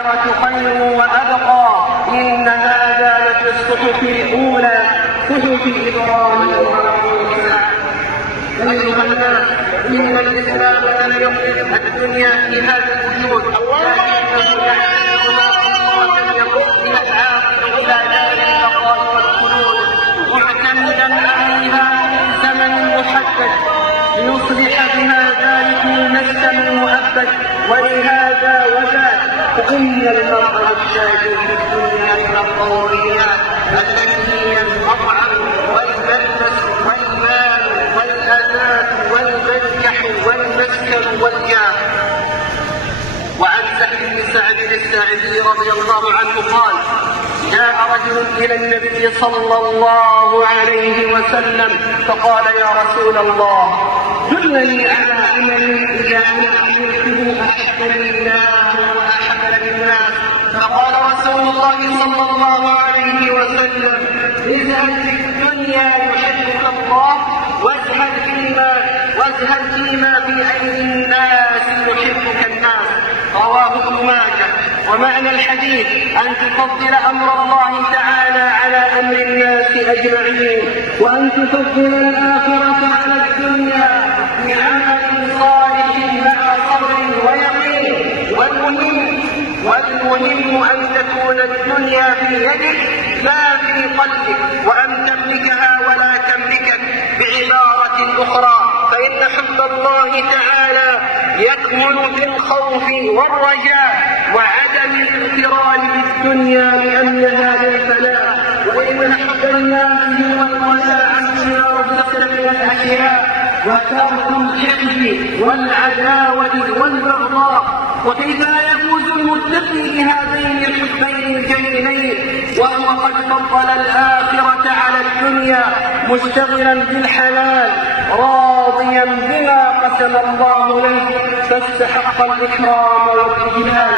خير وأبقى إن هذا لفي الصحف الأولى صحف إبراهيم وموسى. أيها الناس، إن الإسلام لم يقل الدنيا في هذا الوجود، لكنه ولم يقل إلى الآخرة إلى دار البقاء والخلود، معتمدا عليها في زمن محدد ليصلح بها ذلك المس المؤبد. ولهذا وذاك فإن المرء الشاهد في الدنيا من الضروريات التي هي المطعم والملبس والمال والأذان والمنكح والمسكن والجاه. وعن سهل بن سعد الساعدي رضي الله عنه قال: جاء رجل إلى النبي صلى الله عليه وسلم فقال: يا رسول الله، دلني على عمل إذا عملته أحبني الله وأحبني الناس. فقال رسول الله صلى الله عليه وسلم: ازهد في الدنيا يحبك الله، وازهد فيما في أيدي الناس يحبك الناس. رواه ابن ماجه. ومعنى الحديث أن تفضل أمر الله تعالى على أمر الناس أجمعين، وأن تفضل الآخرة على الدنيا بعمل صالح مع صبر ويقين. والمهم أن تكون الدنيا في يدك لا في قلبك، وأن تملكها ولا تملكك. بعبارة أخرى، فإن حب الله تعالى يكمن بالخوف والرجاء وعدم الاغترار بالدنيا لأنها للفناء. وإن حب الناس والولاء عن الدنيا من الأشياء وترك الحقد والعداوة والبغضاء. وكيف يفوز المتقي بهذين الحبين الجميلين وهو قد فضل الآخرة على الدنيا، مشتغلا بالحلال راضيا بما قسم الله له، فاستحق الإكرام والإجلال.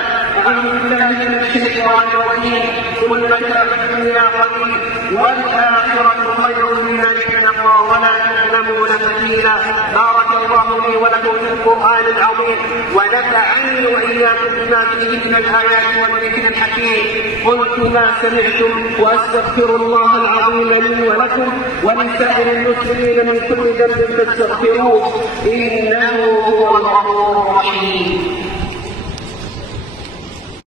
أعوذ بالله من الشيطان الرجيم. قل متاع الدنيا قليل والآخرة خير لمن اتقى ولا تظلمون فتيلا. بارك الله لي ولكم في القرآن العظيم، ونفعني وإياكم بما فيه من الآيات والذكر الحكيم. قلت ما سمعتم وأستغفر الله العظيم لي ولكم ولسائر المسلمين من كل ذنب فاستغفروه إنه هو الغفور الرحيم.